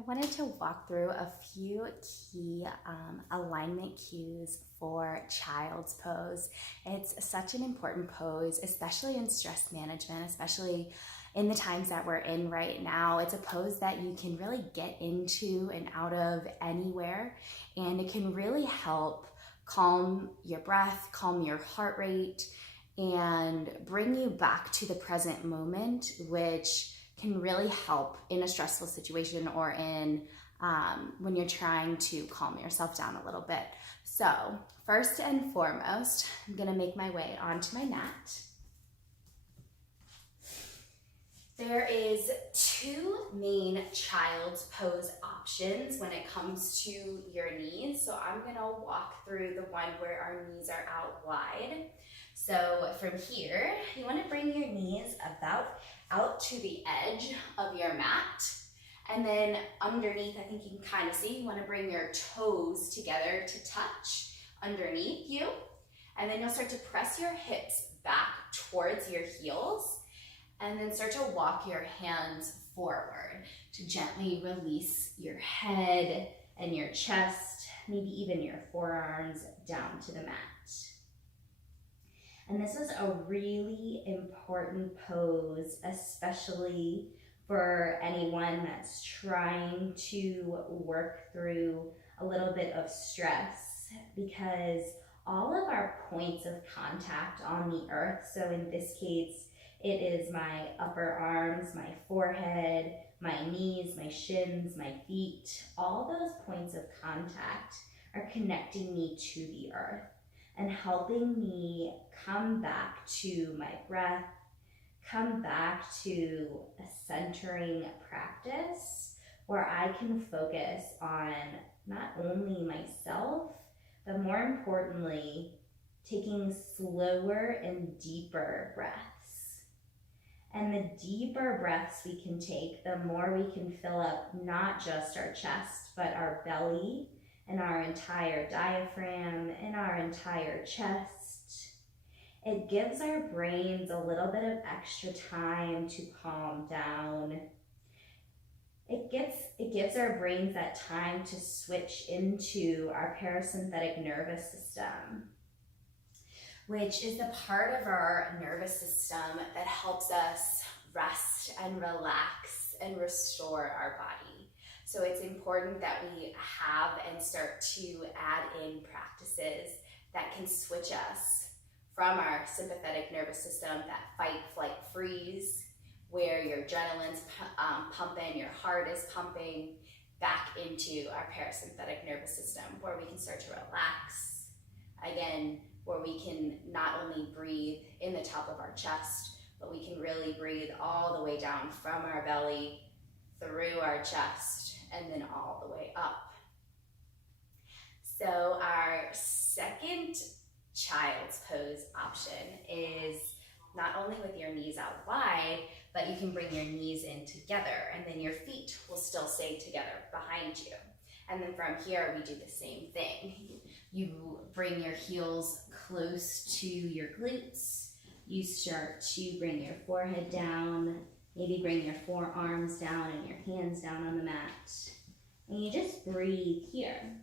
I wanted to walk through a few key alignment cues for child's pose. It's such an important pose, especially in stress management, especially in the times that we're in right now. It's a pose that you can really get into and out of anywhere, and it can really help calm your breath, calm your heart rate, and bring you back to the present moment, which can really help in a stressful situation or in when you're trying to calm yourself down a little bit. So first and foremost, I'm gonna make my way onto my mat. There is two main child's pose options when it comes to your knees. So I'm gonna walk through the one where our knees are out wide. So from here, you wanna bring your knees about out to the edge of your mat. And then underneath, I think you can kind of see, you wanna bring your toes together to touch underneath you. And then you'll start to press your hips back towards your heels, and then start to walk your hands forward to gently release your head and your chest, maybe even your forearms down to the mat. And this is a really important pose, especially for anyone that's trying to work through a little bit of stress, because all of our points of contact on the earth, so in this case, it is my upper arms, my forehead, my knees, my shins, my feet. All those points of contact are connecting me to the earth and helping me come back to my breath, come back to a centering practice where I can focus on not only myself, but more importantly, taking slower and deeper breaths. And the deeper breaths we can take, the more we can fill up not just our chest, but our belly and our entire diaphragm and our entire chest. It gives our brains a little bit of extra time to calm down. It gives our brains that time to switch into our parasympathetic nervous system, which is the part of our nervous system that helps us rest and relax and restore our body. So it's important that we have and start to add in practices that can switch us from our sympathetic nervous system, that fight, flight, freeze, where your adrenaline's pumping, your heart is pumping, back into our parasympathetic nervous system, where we can start to relax again, where we can not only breathe in the top of our chest, but we can really breathe all the way down from our belly, through our chest, and then all the way up. So our second child's pose option is not only with your knees out wide, but you can bring your knees in together, and then your feet will still stay together behind you. And then from here, we do the same thing. You bring your heels close to your glutes. You start to bring your forehead down, maybe bring your forearms down and your hands down on the mat. And you just breathe here.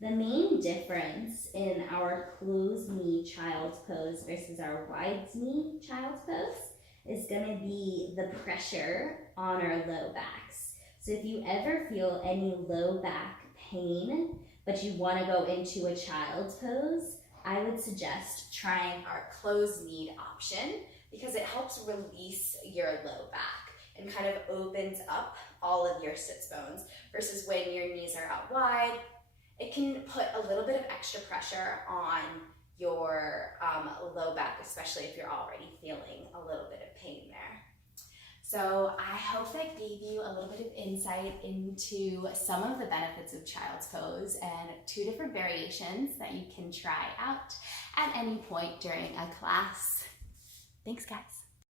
The main difference in our closed knee child's pose versus our wide knee child's pose is gonna be the pressure on our low backs. So if you ever feel any low back pain, but you wanna go into a child's pose, I would suggest trying our closed knee option, because it helps release your low back and kind of opens up all of your sits bones, versus when your knees are out wide, it can put a little bit of extra pressure on your low back, especially if you're already feeling a little bit of pain there. So I hope that gave you a little bit of insight into some of the benefits of child's pose and two different variations that you can try out at any point during a class. Thanks, guys.